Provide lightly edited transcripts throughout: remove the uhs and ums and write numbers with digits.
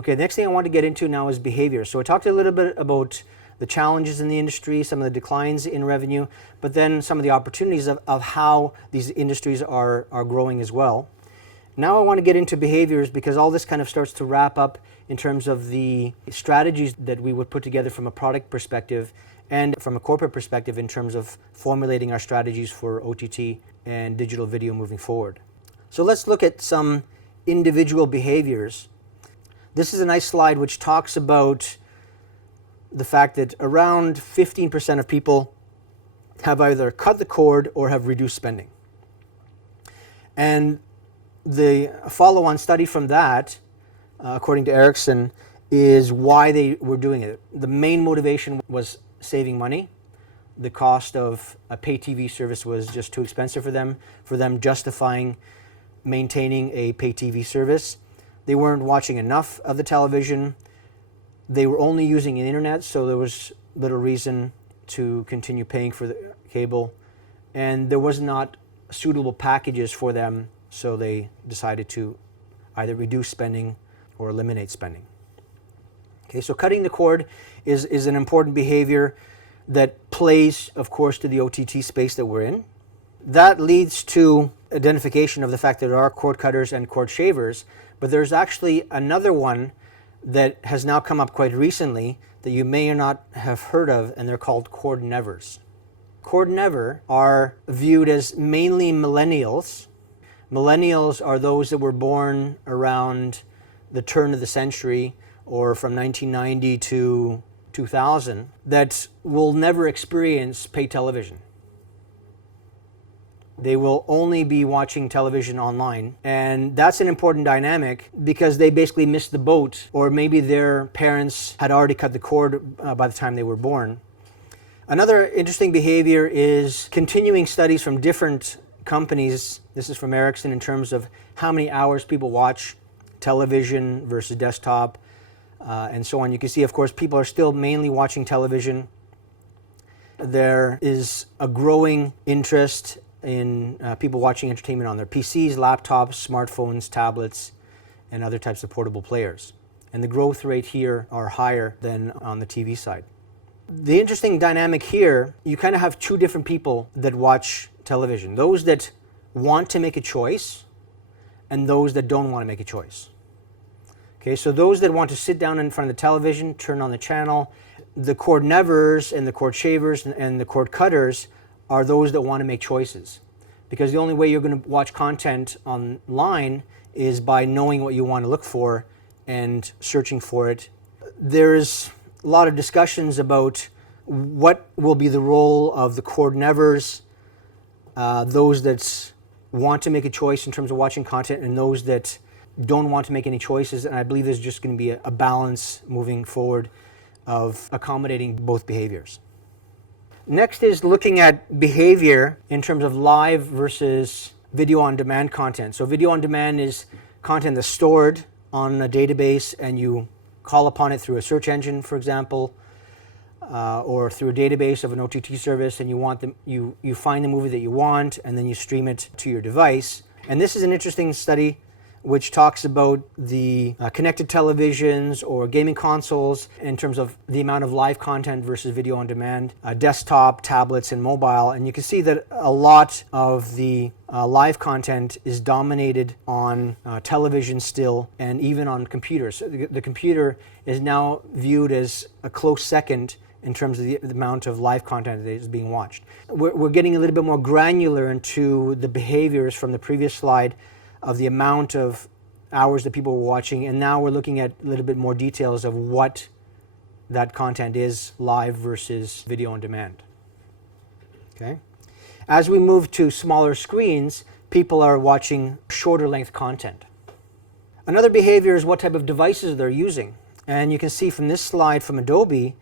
Okay, the next thing I want to get into now is behavior. So I talked a little bit about the challenges in the industry, some of the declines in revenue, but then some of the opportunities of how these industries are growing as well. Now I want to get into behaviors because all this kind of starts to wrap up in terms of the strategies that we would put together from a product perspective and from a corporate perspective in terms of formulating our strategies for OTT and digital video moving forward. So let's look at some individual behaviors. This is a nice slide which talks about the fact that around 15% of people have either cut the cord or have reduced spending. And the follow-on study from that, according to Ericsson, is why they were doing it. The main motivation was saving money. The cost of a pay TV service was just too expensive for them justifying maintaining a pay TV service. They weren't watching enough of the television. They were only using the internet, so there was little reason to continue paying for the cable. And there was not suitable packages for them, so they decided to either reduce spending or eliminate spending. Okay, so cutting the cord is an important behavior that plays, of course, to the OTT space that we're in. That leads to identification of the fact that there are cord cutters and cord shavers, but there's actually another one that has now come up quite recently that you may or not have heard of, and they're called cord nevers. Cord never are viewed as mainly millennials. Millennials are those that were born around the turn of the century or from 1990 to 2000 that will never experience pay television. They will only be watching television online. And that's an important dynamic because they basically missed the boat, or maybe their parents had already cut the cord by the time they were born. Another interesting behavior is continuing studies from different companies. This is from Ericsson in terms of how many hours people watch television versus desktop and so on. You can see, of course, people are still mainly watching television. There is a growing interest in people watching entertainment on their PCs, laptops, smartphones, tablets, and other types of portable players. And the growth rate here are higher than on the TV side. The interesting dynamic here, you kind of have two different people that watch television. Those that want to make a choice and those that don't want to make a choice. Okay, so those that want to sit down in front of the television, turn on the channel, the cord nevers and the cord shavers and the cord cutters are those that want to make choices. Because the only way you're going to watch content online is by knowing what you want to look for and searching for it. There's a lot of discussions about what will be the role of the cord nevers, those that want to make a choice in terms of watching content and those that don't want to make any choices. And I believe there's just going to be a balance moving forward of accommodating both behaviors. Next is looking at behavior in terms of live versus video on demand content. So video on demand is content that's stored on a database and you call upon it through a search engine, for example, or through a database of an OTT service, and you find the movie that you want and then you stream it to your device. And this is an interesting study which talks about the connected televisions or gaming consoles in terms of the amount of live content versus video on demand, desktop, tablets, and mobile. And you can see that a lot of the live content is dominated on television still, and even on computers. So the computer is now viewed as a close second in terms of the amount of live content that is being watched. We're getting a little bit more granular into the behaviors from the previous slide of the amount of hours that people were watching, and now we're looking at a little bit more details of what that content is, live versus video on demand. Okay? As we move to smaller screens, people are watching shorter length content. Another behavior is what type of devices they're using. And you can see from this slide from Adobe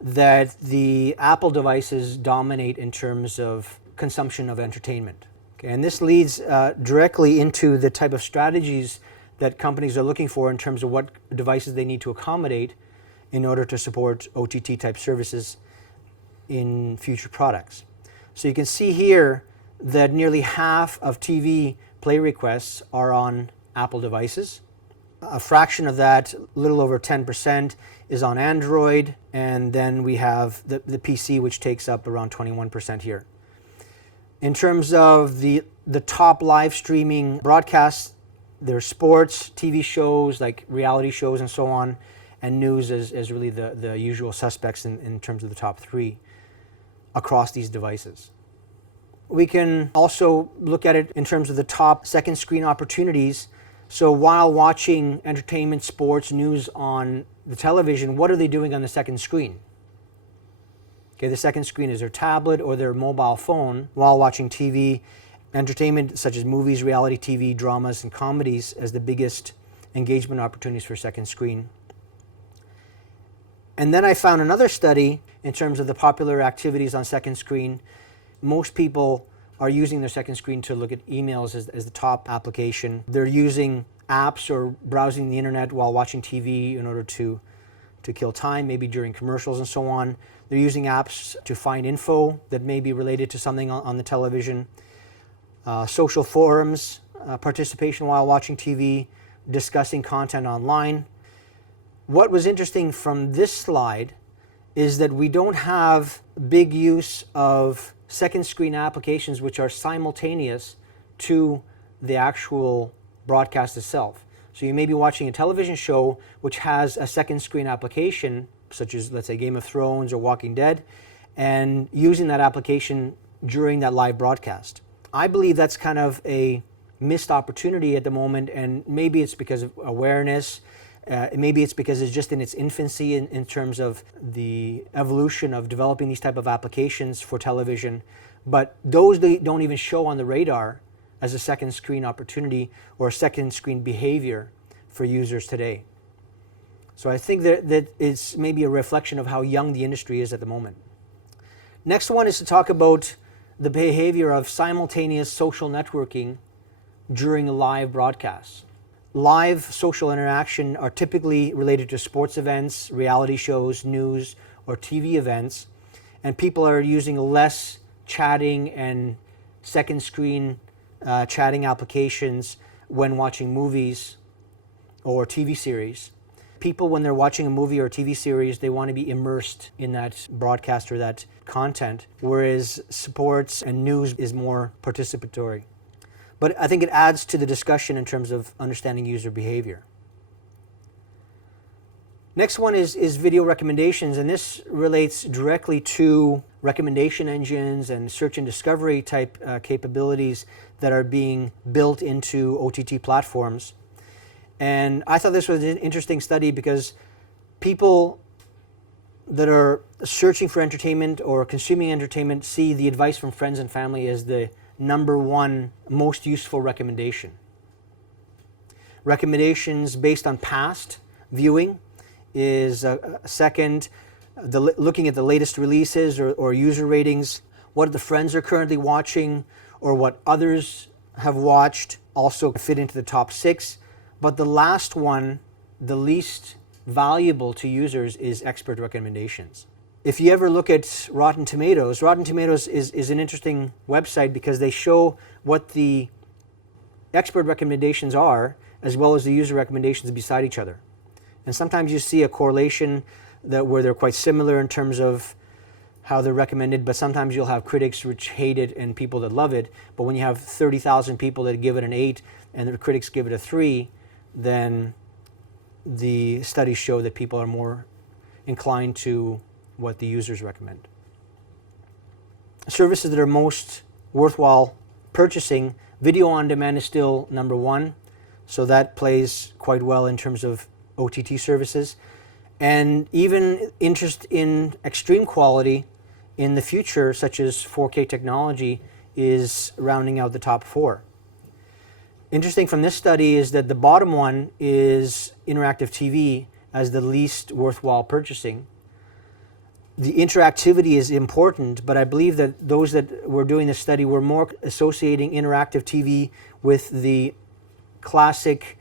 that the Apple devices dominate in terms of consumption of entertainment. Okay, and this leads directly into the type of strategies that companies are looking for in terms of what devices they need to accommodate in order to support OTT type services in future products. So you can see here that nearly half of TV play requests are on Apple devices. A fraction of that, a little over 10%, is on Android, and then we have the PC, which takes up around 21% here. In terms of the top live streaming broadcasts, there's sports, TV shows like reality shows and so on, and news as really the usual suspects in terms of the top three across these devices. We can also look at it in terms of the top second screen opportunities. So while watching entertainment, sports, news on the television, what are they doing on the second screen? Okay, the second screen is their tablet or their mobile phone while watching TV. Entertainment such as movies, reality TV, dramas, and comedies as the biggest engagement opportunities for second screen. And then I found another study in terms of the popular activities on second screen. Most people are using their second screen to look at emails as the top application. They're using apps or browsing the internet while watching TV in order to kill time, maybe during commercials and so on. They're using apps to find info that may be related to something on the television. Social forums, participation while watching TV, discussing content online. What was interesting from this slide is that we don't have big use of second screen applications which are simultaneous to the actual broadcast itself. So you may be watching a television show which has a second screen application, such as, let's say, Game of Thrones or Walking Dead, and using that application during that live broadcast. I believe that's kind of a missed opportunity at the moment, and maybe it's because of awareness. Maybe it's because it's just in its infancy in terms of the evolution of developing these type of applications for television. But those they don't even show on the radar as a second screen opportunity or a second screen behavior for users today. So I think that it's maybe a reflection of how young the industry is at the moment. Next one is to talk about the behavior of simultaneous social networking during live broadcasts. Live social interaction are typically related to sports events, reality shows, news, or TV events, and people are using less chatting and second screen chatting applications when watching movies or TV series. People, when they're watching a movie or a TV series, they want to be immersed in that broadcast or that content, whereas sports and news is more participatory. But I think it adds to the discussion in terms of understanding user behavior. Next one is video recommendations, and this relates directly to recommendation engines and search and discovery type capabilities that are being built into OTT platforms. And I thought this was an interesting study because people that are searching for entertainment or consuming entertainment see the advice from friends and family as the number one most useful recommendation. Recommendations based on past viewing is second. Looking at the latest releases or user ratings, what the friends are currently watching or what others have watched also fit into the top 6. But the last one, the least valuable to users, is expert recommendations. If you ever look at Rotten Tomatoes is an interesting website because they show what the expert recommendations are as well as the user recommendations beside each other. And sometimes you see a correlation where they're quite similar in terms of how they're recommended, but sometimes you'll have critics which hate it and people that love it. But when you have 30,000 people that give it an 8 and the critics give it a 3, then the studies show that people are more inclined to what the users recommend. Services that are most worthwhile purchasing, video on demand is still number 1, so that plays quite well in terms of OTT services. And even interest in extreme quality in the future, such as 4K technology, is rounding out the top 4. Interesting from this study is that the bottom one is interactive TV as the least worthwhile purchasing. The interactivity is important, but I believe that those that were doing this study were more associating interactive TV with the classic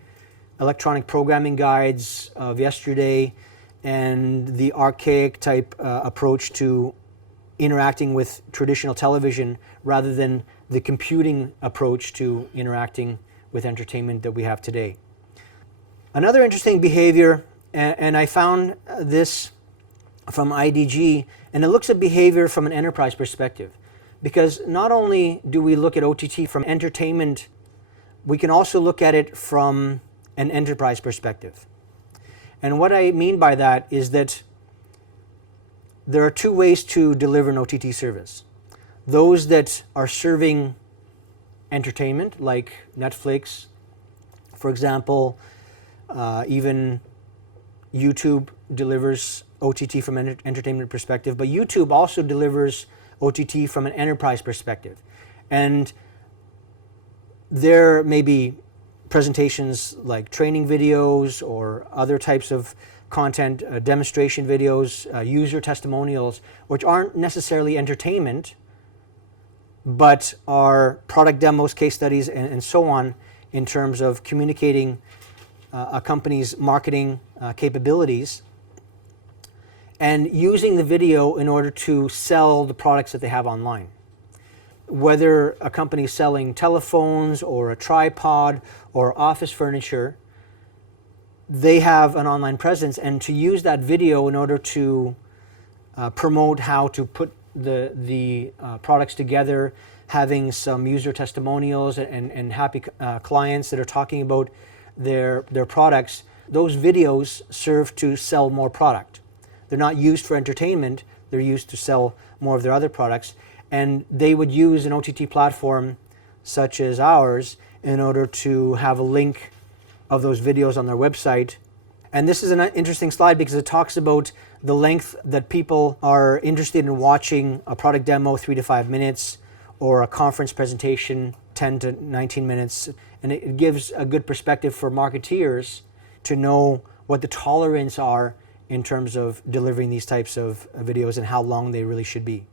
electronic programming guides of yesterday and the archaic type approach to interacting with traditional television rather than the computing approach to interacting with entertainment that we have today. Another interesting behavior, and I found this from IDG, and it looks at behavior from an enterprise perspective. Because not only do we look at OTT from entertainment, we can also look at it from an enterprise perspective. And what I mean by that is that there are two ways to deliver an OTT service. Those that are serving entertainment, like Netflix, for example, even YouTube delivers OTT from an entertainment perspective, but YouTube also delivers OTT from an enterprise perspective. And there may be presentations like training videos or other types of content, demonstration videos, user testimonials, which aren't necessarily entertainment, but are product demos, case studies, and so on, in terms of communicating a company's marketing capabilities and using the video in order to sell the products that they have online. Whether a company is selling telephones or a tripod or office furniture, they have an online presence, and to use that video in order to promote how to put the products together, having some user testimonials and happy clients that are talking about their products, those videos serve to sell more product. They're not used for entertainment, they're used to sell more of their other products. And they would use an OTT platform such as ours in order to have a link of those videos on their website. And this is an interesting slide because it talks about the length that people are interested in watching a product demo, 3 to 5 minutes, or a conference presentation, 10 to 19 minutes. And it gives a good perspective for marketeers to know what the tolerance are in terms of delivering these types of videos and how long they really should be.